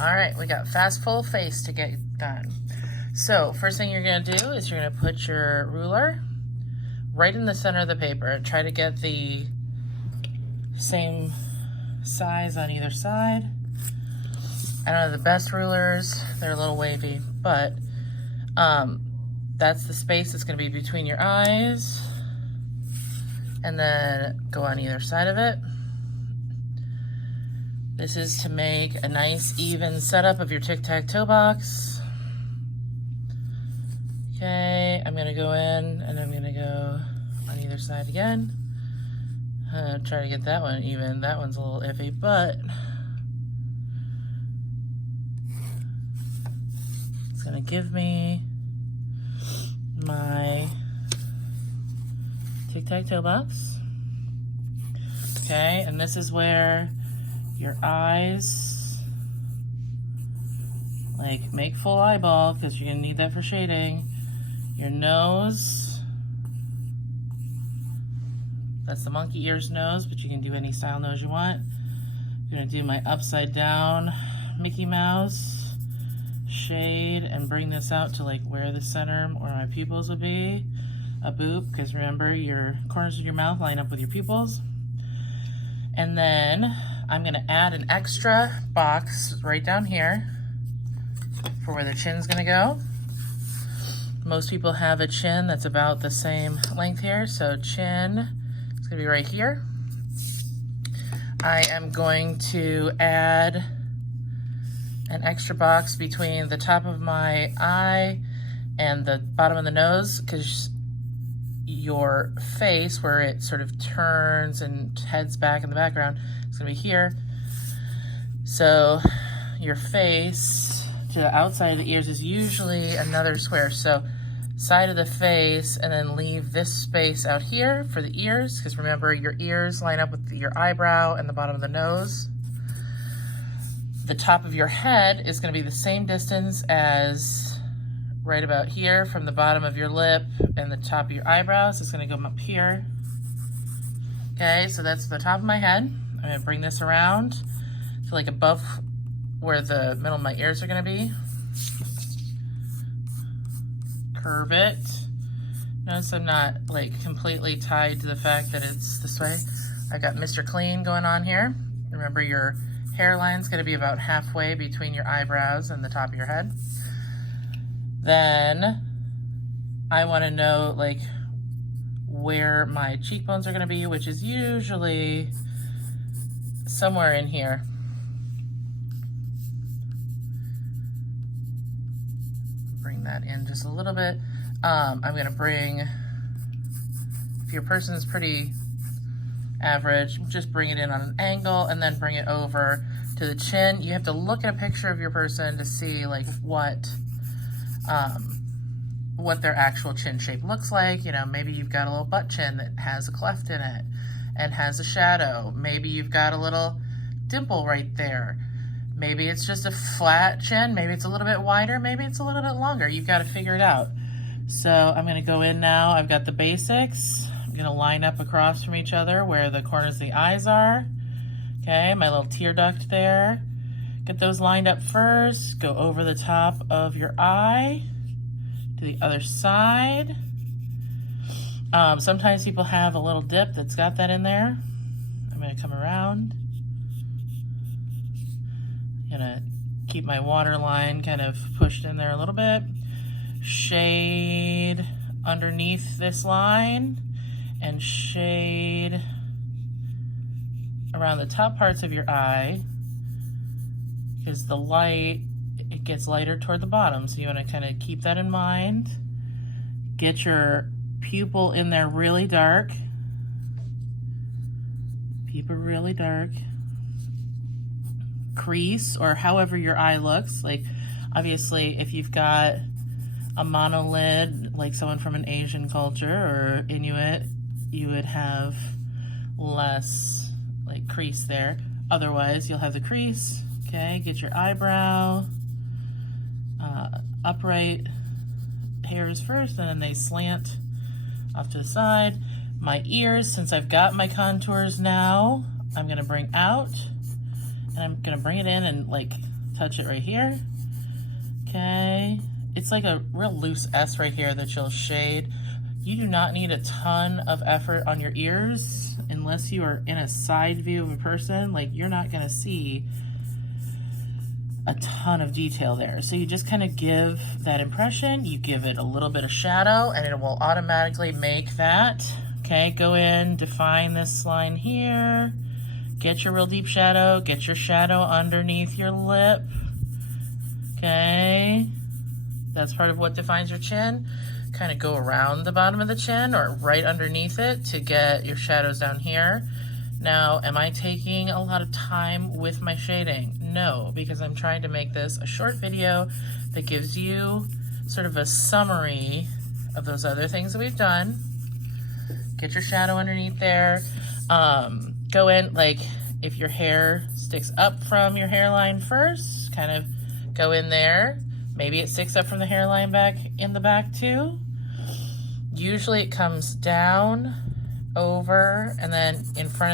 All right, we got fast full face to get done. So first thing you're gonna do is you're gonna put your ruler right in the center of the paper. Try to get the same size on either side. I don't have the best rulers, they're a little wavy, but that's the space that's gonna be between your eyes, and then go on either side of it. This is to make a nice even setup of your tic-tac-toe box. Okay, I'm gonna go in and I'm gonna go on either side again. Try to get that one even. That one's a little iffy, but it's gonna give me my tic-tac-toe box. Okay, and this is where your eyes, like, make full eyeball because you're gonna need that for shading. Your nose, that's the monkey ears nose, but you can do any style nose you want. I'm gonna do my upside down Mickey Mouse shade and bring this out to like where the center or my pupils would be, a boop, because remember your corners of your mouth line up with your pupils. And then I'm gonna add an extra box right down here for where the chin's gonna go. Most people have a chin that's about the same length here, so chin is gonna be right here. I am going to add an extra box between the top of my eye and the bottom of the nose, because your face, where it sort of turns and heads back in the background, is gonna be here. So your face to the outside of the ears is usually another square. So side of the face, and then leave this space out here for the ears, because remember your ears line up with your eyebrow and the bottom of the nose. The top of your head is gonna be the same distance as right about here from the bottom of your lip and the top of your eyebrows. It's gonna come up here. Okay, so that's the top of my head. I'm gonna bring this around to like above where the middle of my ears are gonna be. Curve it. Notice I'm not like completely tied to the fact that it's this way. I got Mr. Clean going on here. Remember, your hairline's gonna be about halfway between your eyebrows and the top of your head. Then I wanna know like where my cheekbones are gonna be, which is usually somewhere in here. Bring that in just a little bit. I'm gonna bring, if your person is pretty average, just bring it in on an angle and then bring it over to the chin. You have to look at a picture of your person to see like what their actual chin shape looks like. You know, maybe you've got a little butt chin that has a cleft in it and has a shadow. Maybe you've got a little dimple right there. Maybe it's just a flat chin. Maybe it's a little bit wider. Maybe it's a little bit longer. You've got to figure it out. So I'm going to go in now. I've got the basics. I'm going to line up across from each other where the corners of the eyes are. Okay, my little tear duct there. Get those lined up first. Go over the top of your eye to the other side. Sometimes people have a little dip that's got that in there. I'm going to come around. Gonna keep my water line kind of pushed in there a little bit. Shade underneath this line and shade around the top parts of your eye, because the light, it gets lighter toward the bottom. So you want to kind of keep that in mind. Get your pupil in there really dark. Pupil really dark. Crease, or however your eye looks. Like, obviously, if you've got a monolid, like someone from an Asian culture or Inuit, you would have less like crease there. Otherwise, you'll have the crease. Okay, get your eyebrow upright hairs first, and then they slant off to the side. My ears, since I've got my contours now, I'm gonna bring out, and I'm gonna bring it in and like touch it right here. Okay, it's like a real loose S right here that you'll shade. You do not need a ton of effort on your ears unless you are in a side view of a person. Like, you're not gonna see a ton of detail there. So you just kind of give that impression, you give it a little bit of shadow, and it will automatically make that. Okay, go in, define this line here, get your real deep shadow, get your shadow underneath your lip. Okay, that's part of what defines your chin. Kind of go around the bottom of the chin or right underneath it to get your shadows down here. Now, am I taking a lot of time with my shading? No, because I'm trying to make this a short video that gives you sort of a summary of those other things that we've done. Get your shadow underneath there. Go in, like, if your hair sticks up from your hairline first, kind of go in there. Maybe it sticks up from the hairline back in the back too. Usually it comes down, over, and then in front of